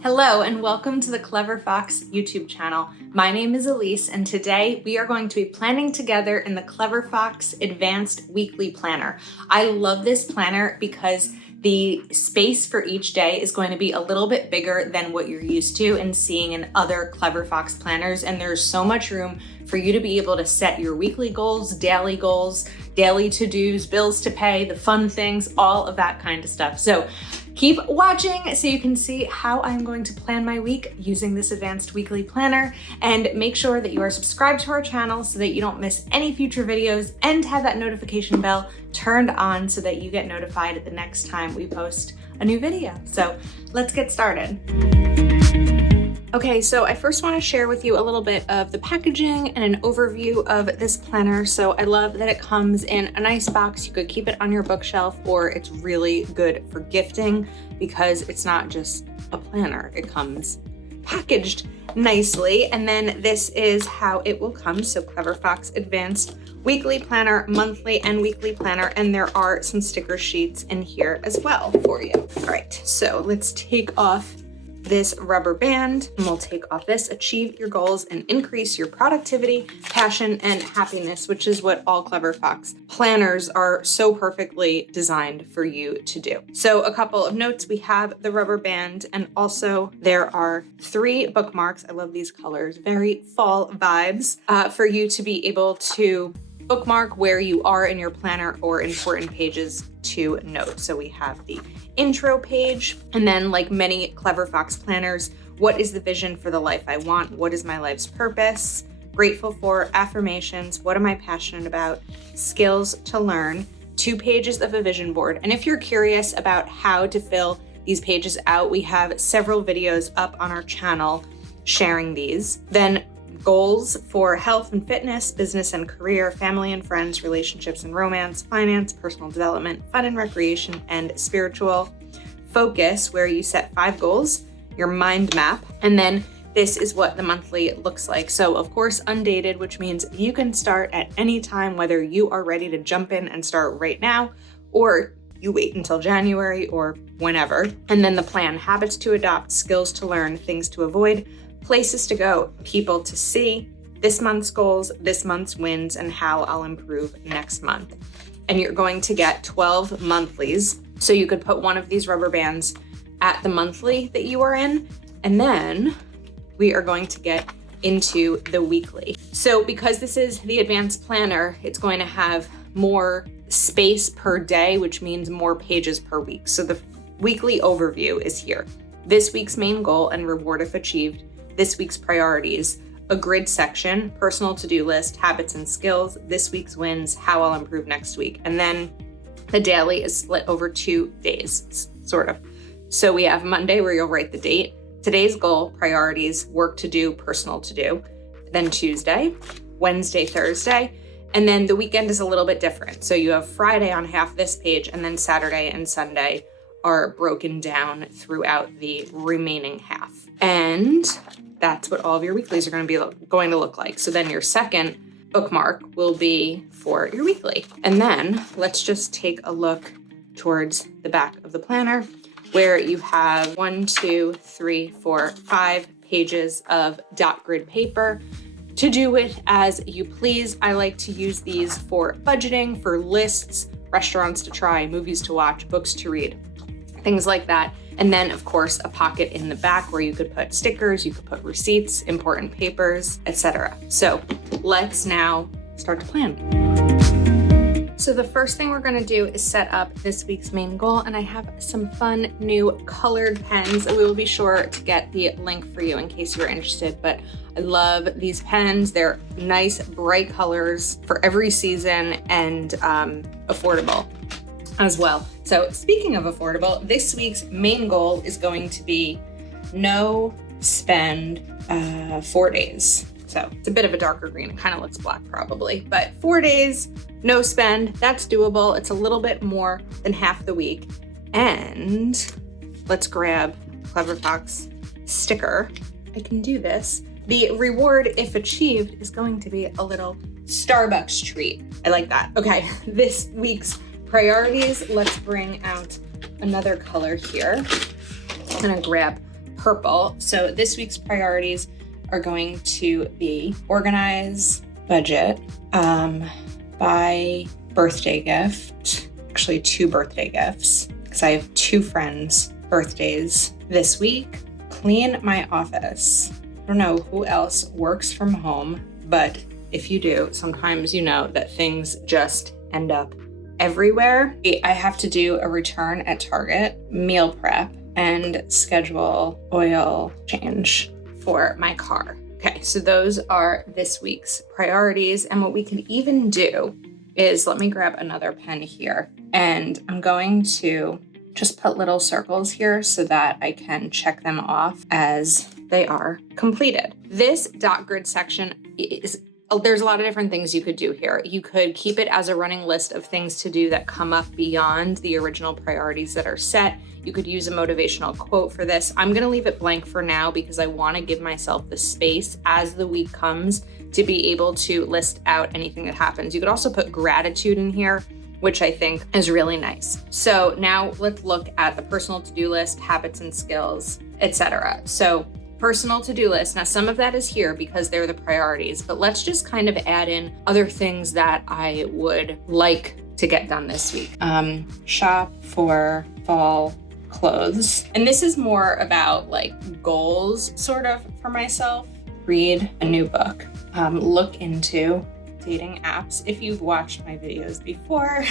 Hello and welcome to the Clever Fox YouTube channel. My name is Ilysse and today we are going to be planning together in the Clever Fox Advanced Weekly Planner. I love this planner because the space for each day is going to be a little bit bigger than what you're used to and seeing in other Clever Fox planners, and there's so much room for you to be able to set your weekly goals, daily to-dos, bills to pay, the fun things, all of that kind of stuff. So keep watching so you can see how I'm going to plan my week using this advanced weekly planner, and make sure that you are subscribed to our channel so that you don't miss any future videos, and have that notification bell turned on so that you get notified the next time we post a new video. So let's get started. Okay, so I first want to share with you a little bit of the packaging and an overview of this planner. So I love that it comes in a nice box. You could keep it on your bookshelf, or it's really good for gifting because it's not just a planner. It comes packaged nicely. And then this is how it will come. So Clever Fox Advanced Weekly Planner, Monthly and Weekly Planner, and there are some sticker sheets in here as well for you. All right, so let's take off this rubber band, and we'll take off this: achieve your goals and increase your productivity, passion, and happiness, which is what all Clever Fox planners are so perfectly designed for you to do. So a couple of notes: we have the rubber band, and also there are 3 bookmarks. I love these colors, very fall vibes, for you to be able to bookmark where you are in your planner or important pages to note. So we have the intro page, and then, like many Clever Fox planners, what is the vision for the life I want? What is my life's purpose? Grateful for, affirmations, what am I passionate about? Skills to learn, 2 pages of a vision board. And if you're curious about how to fill these pages out, we have several videos up on our channel sharing these. Then goals for health and fitness, business and career, family and friends, relationships and romance, finance, personal development, fun and recreation, and spiritual. Focus, where you set 5 goals, your mind map, and then this is what the monthly looks like. So of course, undated, which means you can start at any time, whether you are ready to jump in and start right now, or you wait until January, or whenever. And then the plan: habits to adopt, skills to learn, things to avoid, places to go, people to see, this month's goals, this month's wins, and how I'll improve next month. And you're going to get 12 monthlies. So you could put one of these rubber bands at the monthly that you are in, and then we are going to get into the weekly. So because this is the advanced planner, it's going to have more space per day, which means more pages per week. So the weekly overview is here: this week's main goal and reward if achieved, this week's priorities, a grid section, personal to-do list, habits and skills, this week's wins, how I'll improve next week. And then the daily is split over 2 days, sort of. So we have Monday, where you'll write the date, today's goal, priorities, work to do, personal to do. Then Tuesday, Wednesday, Thursday, and then the weekend is a little bit different. So you have Friday on half this page, and then Saturday and Sunday are broken down throughout the remaining half. And that's what all of your weeklies are going to look like. So then your second bookmark will be for your weekly. And then let's just take a look towards the back of the planner, where you have 1, 2, 3, 4, 5 pages of dot grid paper to do with as you please. I like to use these for budgeting, for lists, restaurants to try, movies to watch, books to read, things like that. And then of course a pocket in the back where you could put stickers, you could put receipts, important papers, etc. So let's now start to plan. So the first thing we're gonna do is set up this week's main goal, and I have some fun new colored pens. We will be sure to get the link for you in case you're interested, but I love these pens. They're nice, bright colors for every season, and affordable as well. So speaking of affordable, this week's main goal is going to be no spend 4 days. So it's a bit of a darker green. It kind of looks black probably, but 4 days, no spend, that's doable. It's a little bit more than half the week. And let's grab Clever Fox sticker. I can do this. The reward, if achieved, is going to be a little Starbucks treat. I like that. Okay, this week's priorities, let's bring out another color here. I'm gonna grab purple. So this week's priorities are going to be organize, budget, buy birthday gift, actually 2 birthday gifts, because I have 2 friends' birthdays this week, clean my office. I don't know who else works from home, but if you do, sometimes you know that things just end up everywhere. I have to do a return at Target, meal prep, and schedule oil change for my car. Okay, so those are this week's priorities. And what we could even do is, let me grab another pen here, and I'm going to just put little circles here so that I can check them off as they are completed. This dot grid section is, there's a lot of different things you could do here. You could keep it as a running list of things to do that come up beyond the original priorities that are set. You could use a motivational quote for this. I'm gonna leave it blank for now because I wanna give myself the space as the week comes to be able to list out anything that happens. You could also put gratitude in here, which I think is really nice. So now let's look at the personal to-do list, habits and skills, etc. So personal to-do list. Now, some of that is here because they're the priorities, but let's just kind of add in other things that I would like to get done this week. Shop for fall clothes. And this is more about like goals sort of for myself. Read a new book. Look into dating apps. If you've watched my videos before,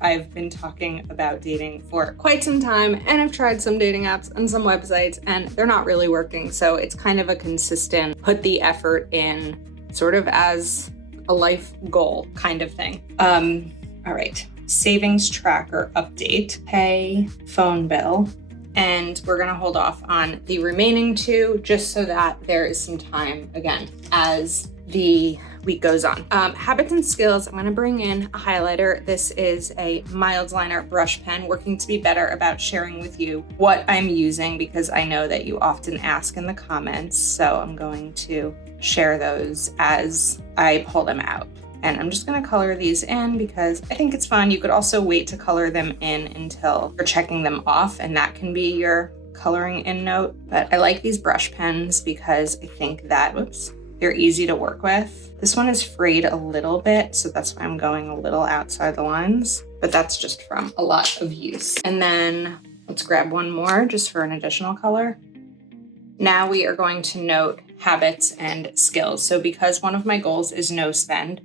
I've been talking about dating for quite some time, and I've tried some dating apps and some websites, and they're not really working. So it's kind of a consistent put the effort in sort of as a life goal kind of thing. All right, savings tracker update, pay phone bill, and we're gonna hold off on the remaining 2 just so that there is some time again as the week goes on. Habits and skills, I'm gonna bring in a highlighter. This is a mild liner brush pen, working to be better about sharing with you what I'm using because I know that you often ask in the comments. So I'm going to share those as I pull them out. And I'm just gonna color these in because I think it's fun. You could also wait to color them in until you're checking them off, and that can be your coloring in note. But I like these brush pens because I think that, they're easy to work with. This one is frayed a little bit, so that's why I'm going a little outside the lines, but that's just from a lot of use. And then let's grab one more just for an additional color. Now we are going to note habits and skills. So because one of my goals is no spend,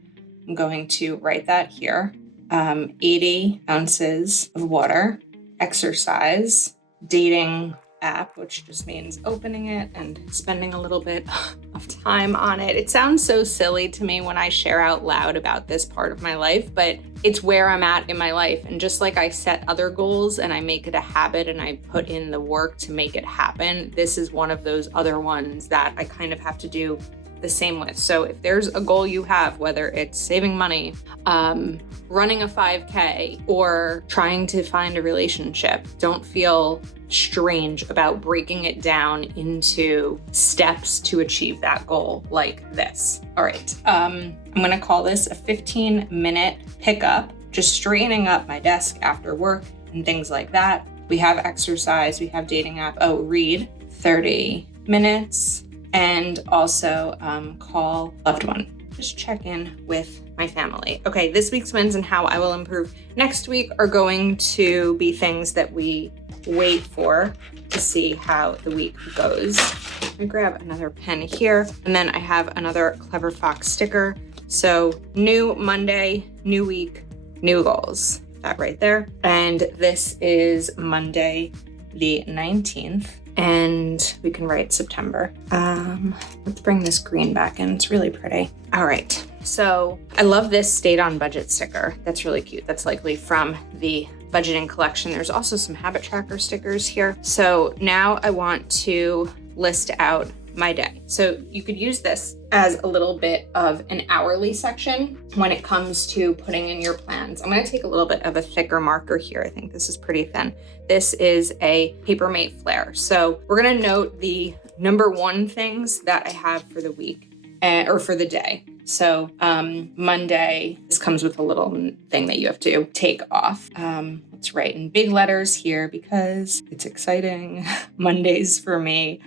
I'm going to write that here. 80 ounces of water, exercise, dating app, which just means opening it and spending a little bit of time on it. It sounds so silly to me when I share out loud about this part of my life, but it's where I'm at in my life. And just like I set other goals and I make it a habit and I put in the work to make it happen, this is one of those other ones that I kind of have to do the same with. So if there's a goal you have, whether it's saving money, running a 5K, or trying to find a relationship, don't feel strange about breaking it down into steps to achieve that goal like this. All right, I'm gonna call this a 15-minute pickup, just straightening up my desk after work and things like that. We have exercise, we have dating app, read 30 minutes, and also call loved one. Just check in with my family. Okay, this week's wins and how I will improve next week are going to be things that we wait for to see how the week goes. Let me grab another pen here, and then I have another Clever Fox sticker. So new Monday, new week, new goals. That right there. And this is Monday the 19th. And we can write September. Let's bring this green back in. It's really pretty. All right. So I love this stayed on budget sticker. That's really cute. That's likely from the budgeting collection. There's also some habit tracker stickers here. So now I want to list out my day. So you could use this as a little bit of an hourly section when it comes to putting in your plans. I'm going to take a little bit of a thicker marker here. I think this is pretty thin. This is a Papermate Flare. So we're going to note the number 1 things that I have for the week or for the day. So Monday, this comes with a little thing that you have to take off. Let's write in big letters here because it's exciting. Mondays for me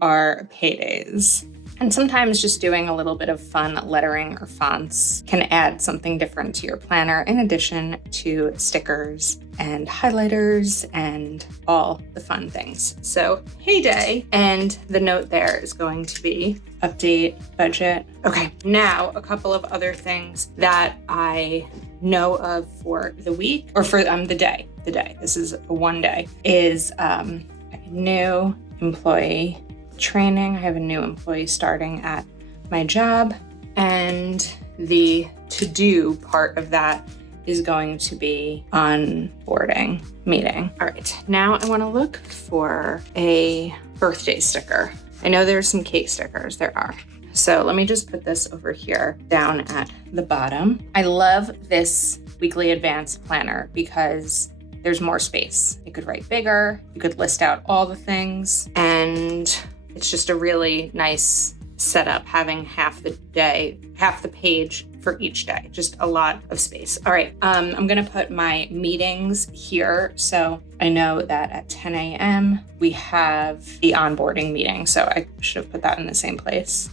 are paydays. And sometimes just doing a little bit of fun lettering or fonts can add something different to your planner in addition to stickers and highlighters and all the fun things. So payday, and the note there is going to be update budget. Okay, now a couple of other things that I know of for the week, or for the day. This is a one day, is a new employee training. I have a new employee starting at my job, and the to-do part of that is going to be onboarding meeting. All right, now I want to look for a birthday sticker. I know there's some cake stickers, there are. So let me just put this over here down at the bottom. I love this weekly advanced planner because there's more space. You could write bigger, you could list out all the things, and it's just a really nice setup having half the page for each day, just a lot of space. All right, I'm gonna put my meetings here. So I know that at 10 a.m. we have the onboarding meeting. So I should have put that in the same place.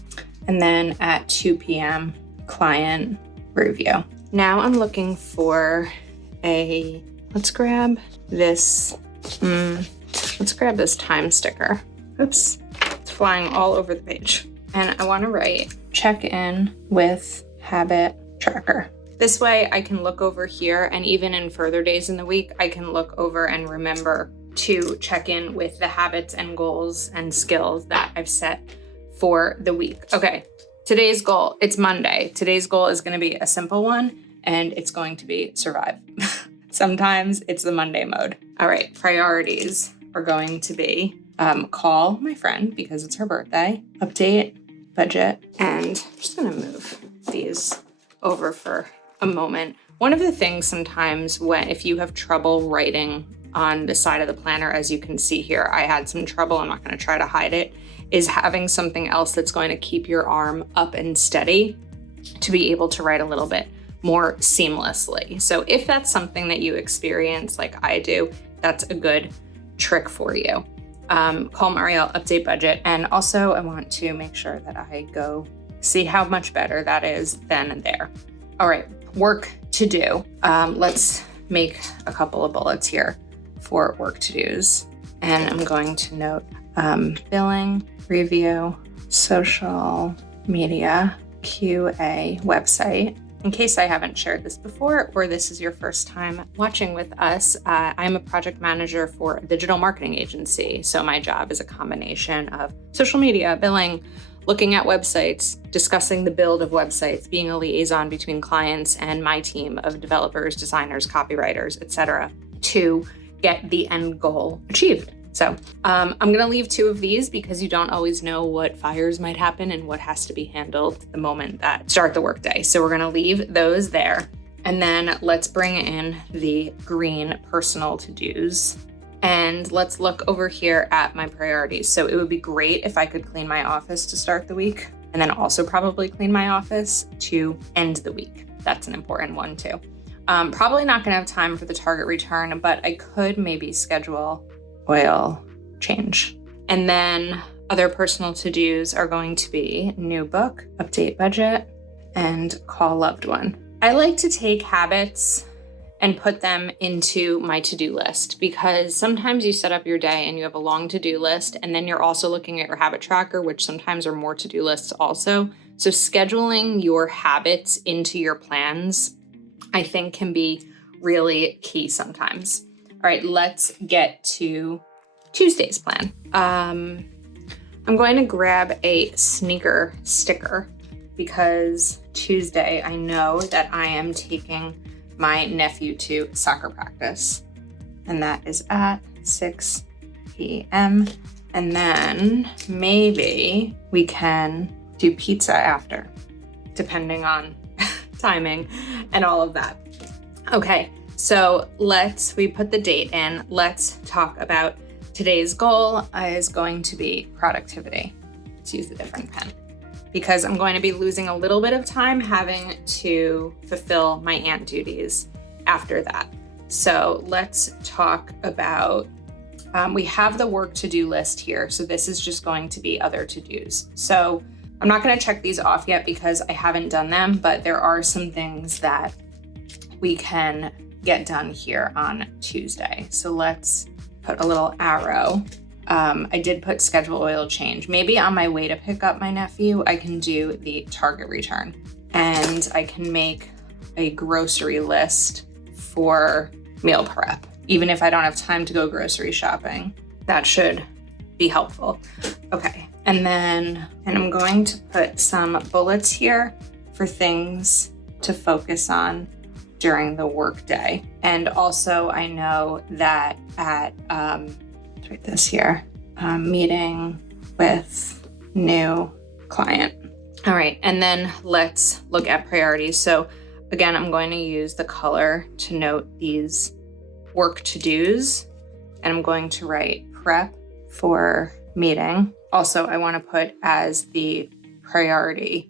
And then at 2 p.m. client review. Now I'm looking for let's grab this time sticker. Oops. Flying all over the page. And I want to write check in with habit tracker. This way I can look over here, and even in further days in the week, I can look over and remember to check in with the habits and goals and skills that I've set for the week. Okay, today's goal, it's Monday. Today's goal is going to be a simple one, and it's going to be survive. Sometimes it's the Monday mode. All right, priorities are going to be call my friend because it's her birthday, update budget, and I'm just gonna move these over for a moment. One of the things sometimes if you have trouble writing on the side of the planner, as you can see here, I had some trouble, I'm not gonna try to hide it, is having something else that's going to keep your arm up and steady to be able to write a little bit more seamlessly. So if that's something that you experience like I do, that's a good trick for you. Call Marielle, update budget. And also I want to make sure that I go see how much better that is then and there. All right, work to do. Let's make a couple of bullets here for work to dos. And I'm going to note billing, review, social media, QA, website. In case I haven't shared this before, or this is your first time watching with us, I'm a project manager for a digital marketing agency. So my job is a combination of social media, billing, looking at websites, discussing the build of websites, being a liaison between clients and my team of developers, designers, copywriters, etc., to get the end goal achieved. So I'm gonna leave 2 of these because you don't always know what fires might happen and what has to be handled the moment that start the workday. So we're gonna leave those there. And then let's bring in the green personal to-dos. And let's look over here at my priorities. So it would be great if I could clean my office to start the week, and then also probably clean my office to end the week. That's an important one too. Probably not gonna have time for the Target return, but I could maybe schedule oil change. And then other personal to-dos are going to be new book, update budget, and call loved one. I like to take habits and put them into my to-do list because sometimes you set up your day and you have a long to-do list, and then you're also looking at your habit tracker, which sometimes are more to-do lists also. So scheduling your habits into your plans, I think, can be really key sometimes. All right, let's get to Tuesday's plan. I'm going to grab a sneaker sticker because Tuesday I know that I am taking my nephew to soccer practice, and that is at 6 p.m. And then maybe we can do pizza after, depending on timing and all of that. Okay. So we put the date in. Let's talk about today's goal is going to be productivity. Let's use a different pen because I'm going to be losing a little bit of time having to fulfill my aunt duties after that. So let's talk about, we have the work to-do list here. So this is just going to be other to-dos. So I'm not going to check these off yet because I haven't done them, but there are some things that we can get done here on Tuesday. So let's put a little arrow. I did put schedule oil change. Maybe on my way to pick up my nephew, I can do the Target return, and I can make a grocery list for meal prep. Even if I don't have time to go grocery shopping, that should be helpful. Okay, and I'm going to put some bullets here for things to focus on during the work day. And also I know that at, let's write this here, meeting with new client. All right, and then let's look at priorities. So again, I'm going to use the color to note these work to-dos, and I'm going to write prep for meeting. Also, I want to put as the priority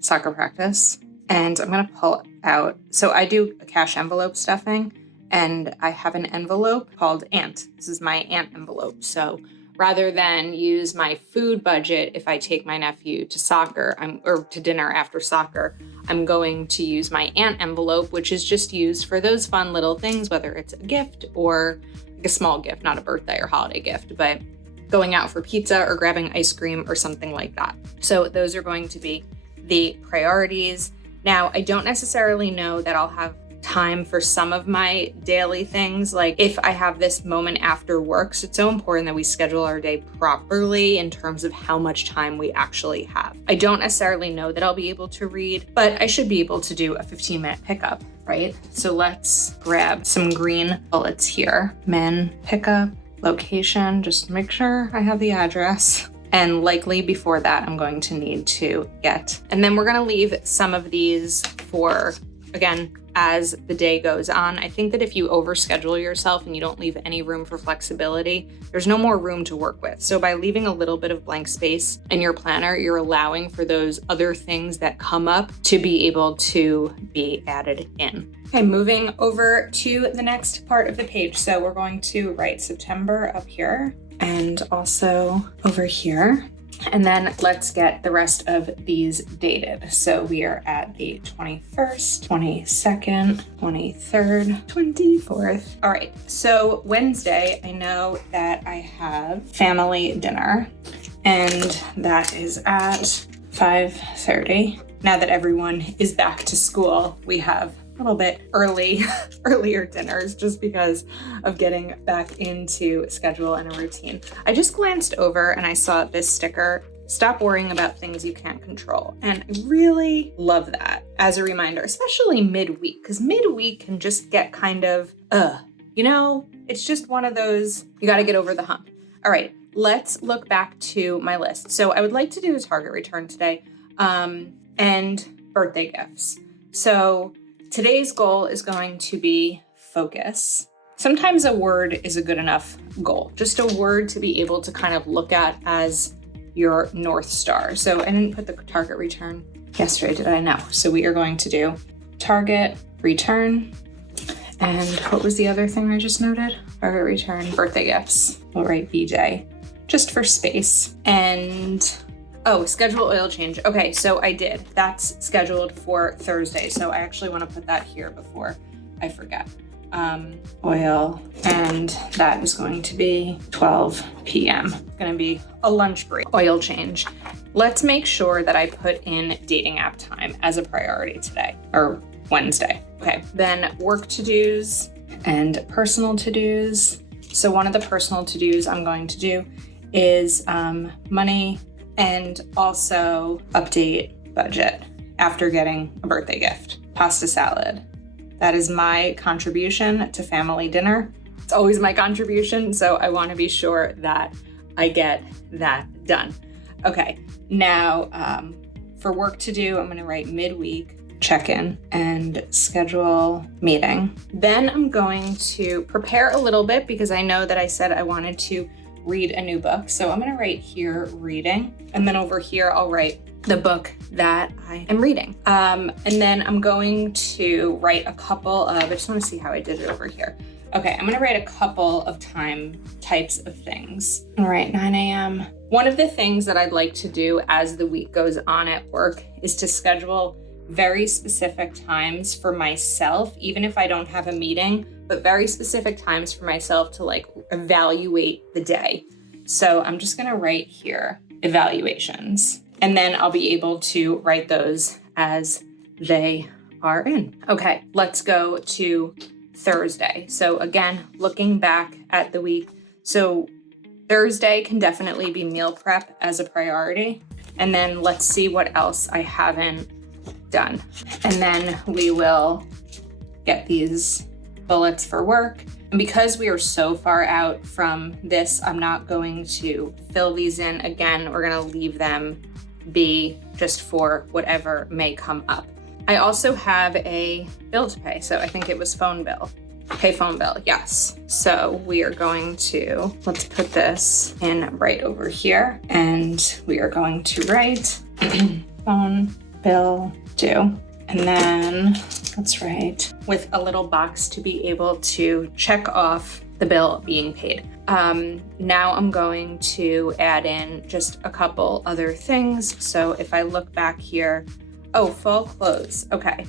soccer practice, and I'm going to pull out, so I do a cash envelope stuffing, and I have an envelope called Aunt. This is my Aunt envelope. So rather than use my food budget if I take my nephew to soccer, or to dinner after soccer, I'm going to use my Aunt envelope, which is just used for those fun little things, whether it's a gift or like a small gift, not a birthday or holiday gift, but going out for pizza or grabbing ice cream or something like that. So those are going to be the priorities. Now, I don't necessarily know that I'll have time for some of my daily things, like if I have this moment after work. So it's so important that we schedule our day properly in terms of how much time we actually have. I don't necessarily know that I'll be able to read, but I should be able to do a 15-minute pickup, right? So let's grab some green bullets here. Min pickup, location, just make sure I have the address. And likely before that, I'm going to need to get, and then we're going to leave some of these for, again, as the day goes on. I think that if you overschedule yourself and you don't leave any room for flexibility, there's no more room to work with. So by leaving a little bit of blank space in your planner, you're allowing for those other things that come up to be able to be added in. Okay, moving over to the next part of the page. So we're going to write September up here and also over here. And then let's get the rest of these dated. So we are at the 21st, 22nd, 23rd, 24th. All right, so Wednesday, I know that I have family dinner, and that is at 5:30. Now that everyone is back to school, we have a little bit earlier dinners just because of getting back into schedule and a routine. I just glanced over and I saw this sticker, stop worrying about things you can't control. And I really love that as a reminder, especially midweek, because midweek can just get kind of, it's just one of those, you got to get over the hump. All right, let's look back to my list. So I would like to do a Target return today, and birthday gifts. So today's goal is going to be focus. Sometimes a word is a good enough goal, just a word to be able to kind of look at as your North Star. So I didn't put the Target return yesterday, did I? No. So we are going to do Target return. And what was the other thing I just noted? Target return, birthday gifts. We'll write BJ just for space. And schedule oil change. Okay, so I did. That's scheduled for Thursday. So I actually want to put that here before I forget. Oil, and that is going to be 12 p.m. It's going to be a lunch break. Oil change. Let's make sure that I put in dating app time as a priority today, or Wednesday. Okay, then work to-dos and personal to-dos. So one of the personal to-dos I'm going to do is money, and also update budget after getting a birthday gift. Pasta salad. That is my contribution to family dinner. It's always my contribution, so I want to be sure that I get that done. Okay, now for work to do, I'm going to write midweek, check-in, and schedule meeting. Then I'm going to prepare a little bit because I know that I said I wanted to read a new book. So I'm going to write here reading, and then over here I'll write the book that I am reading. And then I'm going to write a couple of, I just want to see how I did it over here. Okay, I'm gonna write a couple of time types of things. All right, 9 a.m. One of the things that I'd like to do as the week goes on at work is to schedule very specific times for myself, even if I don't have a meeting, but very specific times for myself to like evaluate the day. So I'm just gonna write here, evaluations, and then I'll be able to write those as they are in. Okay, let's go to Thursday. So again, looking back at the week. So Thursday can definitely be meal prep as a priority. And then let's see what else I haven't done. And then we will get these bullets for work. And because we are so far out from this, I'm not going to fill these in again. We're gonna leave them be just for whatever may come up. I also have a bill to pay. So I think it was phone bill. Pay phone bill, yes. So we are going to, let's put this in right over here. And we are going to write phone bill due. And then let's write with a little box to be able to check off the bill being paid. Now I'm going to add in just a couple other things. So if I look back here, oh, fall clothes. Okay.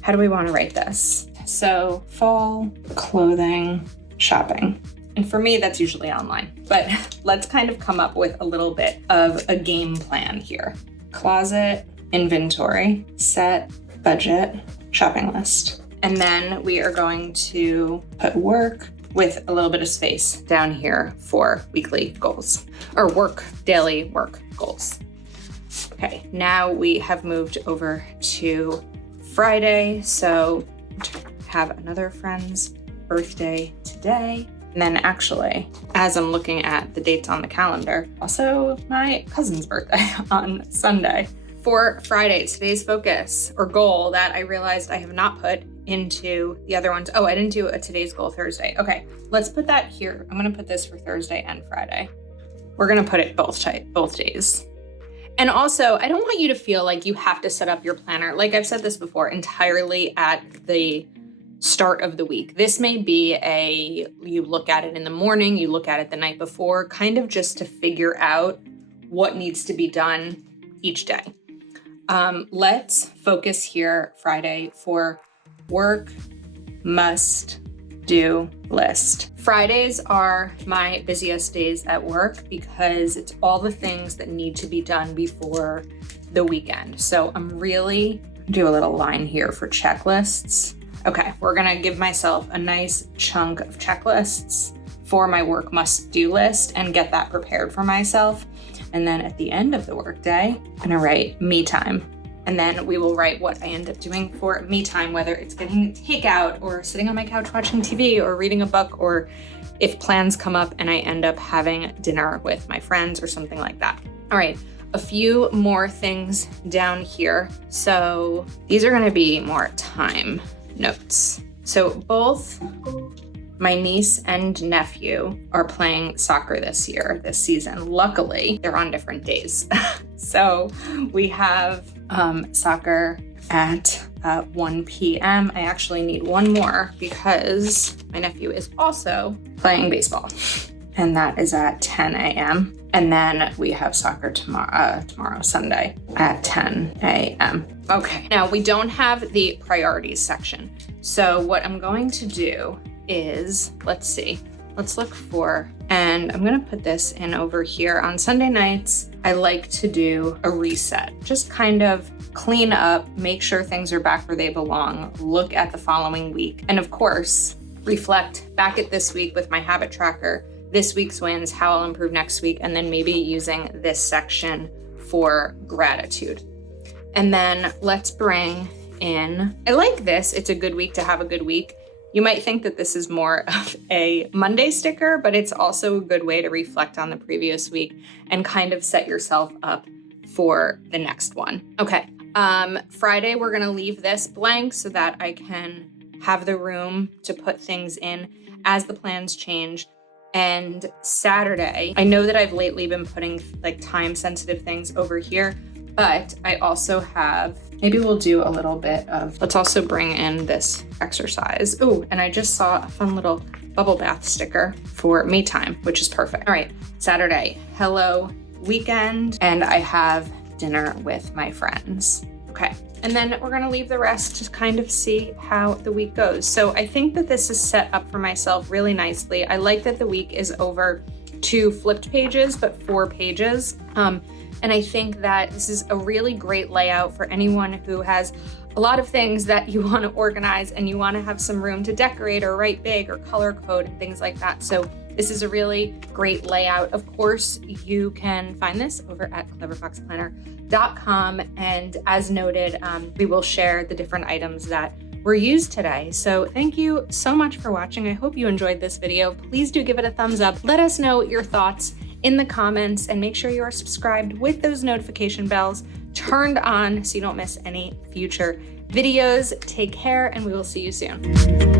How do we want to write this? So fall clothing shopping. And for me, that's usually online, but let's kind of come up with a little bit of a game plan here. Closet, inventory, set, budget, shopping list. And then we are going to put work with a little bit of space down here for weekly goals or daily work goals. Okay, now we have moved over to Friday. So have another friend's birthday today. And then actually, as I'm looking at the dates on the calendar, also my cousin's birthday on Sunday. For Friday, today's focus or goal that I realized I have not put into the other ones. Oh, I didn't do a today's goal Thursday. Okay, let's put that here. I'm gonna put this for Thursday and Friday. We're gonna put it both days. And also, I don't want you to feel like you have to set up your planner, like I've said this before, entirely at the start of the week. This may be you look at it in the morning, you look at it the night before, kind of just to figure out what needs to be done each day. Let's focus here Friday for work must do list. Fridays are my busiest days at work because it's all the things that need to be done before the weekend. So I'm really do a little line here for checklists. Okay, we're gonna give myself a nice chunk of checklists for my work must do list and get that prepared for myself. And then at the end of the workday, I'm gonna write me time. And then we will write what I end up doing for me time, whether it's getting takeout or sitting on my couch watching TV or reading a book, or if plans come up and I end up having dinner with my friends or something like that. All right, a few more things down here. So these are gonna be more time notes. So both my niece and nephew are playing soccer this season. Luckily, they're on different days. So we have soccer at 1 p.m. I actually need one more because my nephew is also playing baseball, and that is at 10 a.m. And then we have soccer tomorrow, Sunday at 10 a.m. Okay, now we don't have the priorities section. So what I'm going to do is, let's look for, and I'm gonna put this in over here. On Sunday nights, I like to do a reset, just kind of clean up, make sure things are back where they belong, look at the following week, and of course, reflect back at this week with my habit tracker, this week's wins, how I'll improve next week, and then maybe using this section for gratitude. And then let's bring in, I like this, it's a good week to have a good week. You might think that this is more of a Monday sticker, but it's also a good way to reflect on the previous week and kind of set yourself up for the next one. Okay, Friday, we're gonna leave this blank so that I can have the room to put things in as the plans change. And Saturday, I know that I've lately been putting like time sensitive things over here, But I also have, maybe we'll do a little bit of, let's also bring in this exercise. Oh, and I just saw a fun little bubble bath sticker for me time, which is perfect. All right, Saturday, hello weekend, and I have dinner with my friends. Okay, and then we're gonna leave the rest to kind of see how the week goes. So I think that this is set up for myself really nicely. I like that the week is over 2 flipped pages, but 4 pages. And I think that this is a really great layout for anyone who has a lot of things that you want to organize and you want to have some room to decorate or write big or color code and things like that. So this is a really great layout. Of course, you can find this over at cleverfoxplanner.com. And as noted, we will share the different items that were used today. So thank you so much for watching. I hope you enjoyed this video. Please do give it a thumbs up. Let us know your thoughts in the comments and make sure you are subscribed with those notification bells turned on so you don't miss any future videos. Take care and we will see you soon.